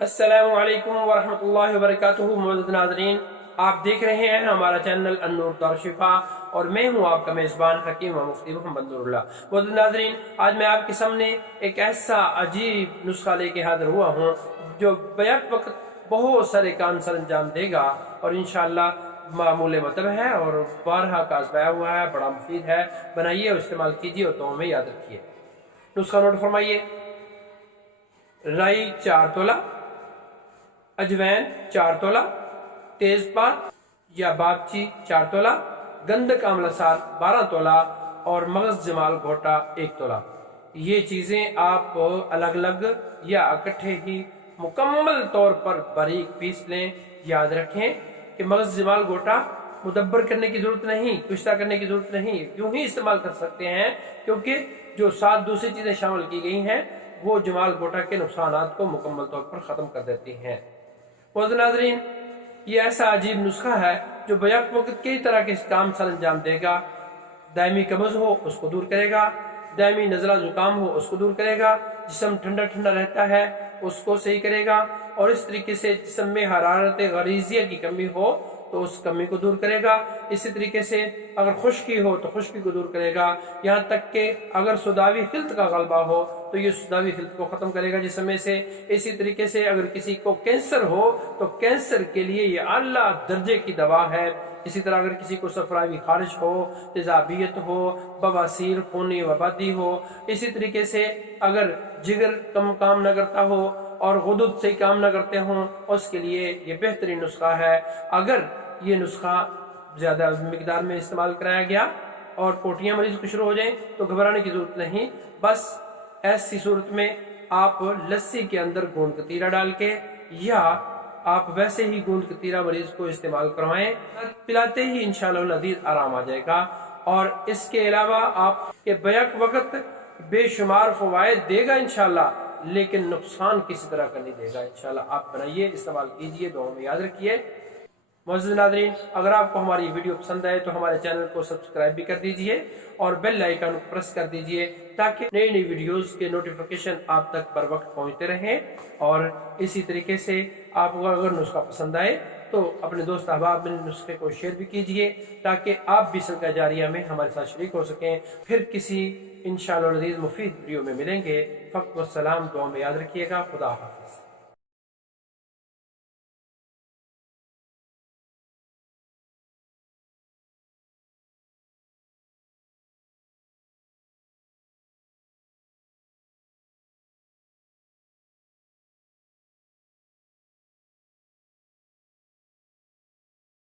अस्सलामु अलैकुम वरहमतुल्लाहि वबरकातुहू। मौजूद नाज़रीन, आप देख रहे हैं हमारा चैनल अन्नूर दारुश्शिफा और मैं हूं आपका मेज़बान हकीम व मुफ्ती मोहम्मद नूरुल्लाह। मौजूद नाज़रीन, आज मैं आपके सामने एक ऐसा अजीब नुस्खा लेके हाजिर हुआ हूं जो बैक वक्त बहुत सारे काम सर अंजाम देगा और इंशाअल्लाह मामूल मतलब है और बारहा का आज़माया हुआ है, बड़ा मुफीद है। बनाइए और इस्तेमाल कीजिए और तो हमें याद रखिए। नुस्खा नोट फरमाइए। राई 4 तोला, अजवैन 4 तोला, तेजपात या बागची 4 तोला, गंधक आमलासार 12 तोला और मगज जमाल घोटा 1 तोला। ये चीज़ें आप अलग अलग या इकट्ठे ही मुकम्मल तौर पर बारीक पीस लें। याद रखें कि मगज जमाल घोटा मुदब्बर करने की जरूरत नहीं, कुश्ता करने की जरूरत नहीं, यूं ही इस्तेमाल कर सकते हैं क्योंकि जो 7 दूसरी चीज़ें शामिल की गई हैं वो जमाल घोटा के नुकसानात को मुकम्मल तौर पर ख़त्म कर देती हैं। मौजूद नाज़रीन, ये ऐसा अजीब नुस्खा है जो बैक वक्त कई तरह के काम सर अंजाम देगा। दायमी कब्ज़ हो उसको दूर करेगा, दायमी नज़ला ज़ुकाम हो उसको दूर करेगा, जिस्म ठंडा ठंडा रहता है उसको सही करेगा और इस तरीके से जिस्म में हरारत गरीज़िया की कमी हो तो उस कमी को दूर करेगा। इसी तरीके से अगर खुश्की हो तो खुश्की को दूर करेगा। यहाँ तक कि अगर सुदावी खिल्त का गलबा हो तो ये सुदावी खिल्त को ख़त्म करेगा जिस्म से। इसी तरीके से अगर किसी को कैंसर हो तो कैंसर के लिए ये आला दर्जे की दवा है। इसी तरह अगर किसी को सफरावी खारिश हो, तेजाबियत हो, बवासीर खूनी वबादी हो, इसी तरीके से अगर जिगर कम काम न करता हो और गुदुद से काम न करते हों उसके लिए ये बेहतरीन नुस्खा है। अगर ये नुस्खा ज़्यादा मिकदार में इस्तेमाल कराया गया और पोटियाँ मरीज को शुरू हो जाएं तो घबराने की ज़रूरत नहीं। बस ऐसी सूरत में आप लस्सी के अंदर गोंद कतीरा डाल के या आप वैसे ही गोंद कतीरा मरीज को इस्तेमाल करवाएं, पिलाते ही इंशाअल्लाह नज़ीर आराम आ जाएगा। और इसके अलावा आपके बैक वक्त बेशुमार फ़वाइद देगा इंशाअल्लाह, लेकिन नुकसान किसी तरह का नहीं देगा। इंशाअल्लाह आप बनाइए, इस्तेमाल कीजिए, दुआ में याद रखिए। मौजूद नाज़रीन, अगर आपको हमारी वीडियो पसंद आए तो हमारे चैनल को सब्सक्राइब भी कर दीजिए और बेल आइकन को प्रेस कर दीजिए ताकि नई नई वीडियोस के नोटिफिकेशन आप तक बर वक्त पहुँचते रहें। और इसी तरीके से आपको अगर नुस्खा पसंद आए तो अपने दोस्त अहबाब में नुस्खे को शेयर भी कीजिए ताकि आप भी सदका जारिया में हमारे साथ शरीक हो सकें। फिर किसी इंशाअल्लाह अज़ीज़ मुफीद वीडियो में मिलेंगे। फ़क्त वस्सलाम, दुआ में याद रखिएगा। खुदा हाफ़िज़।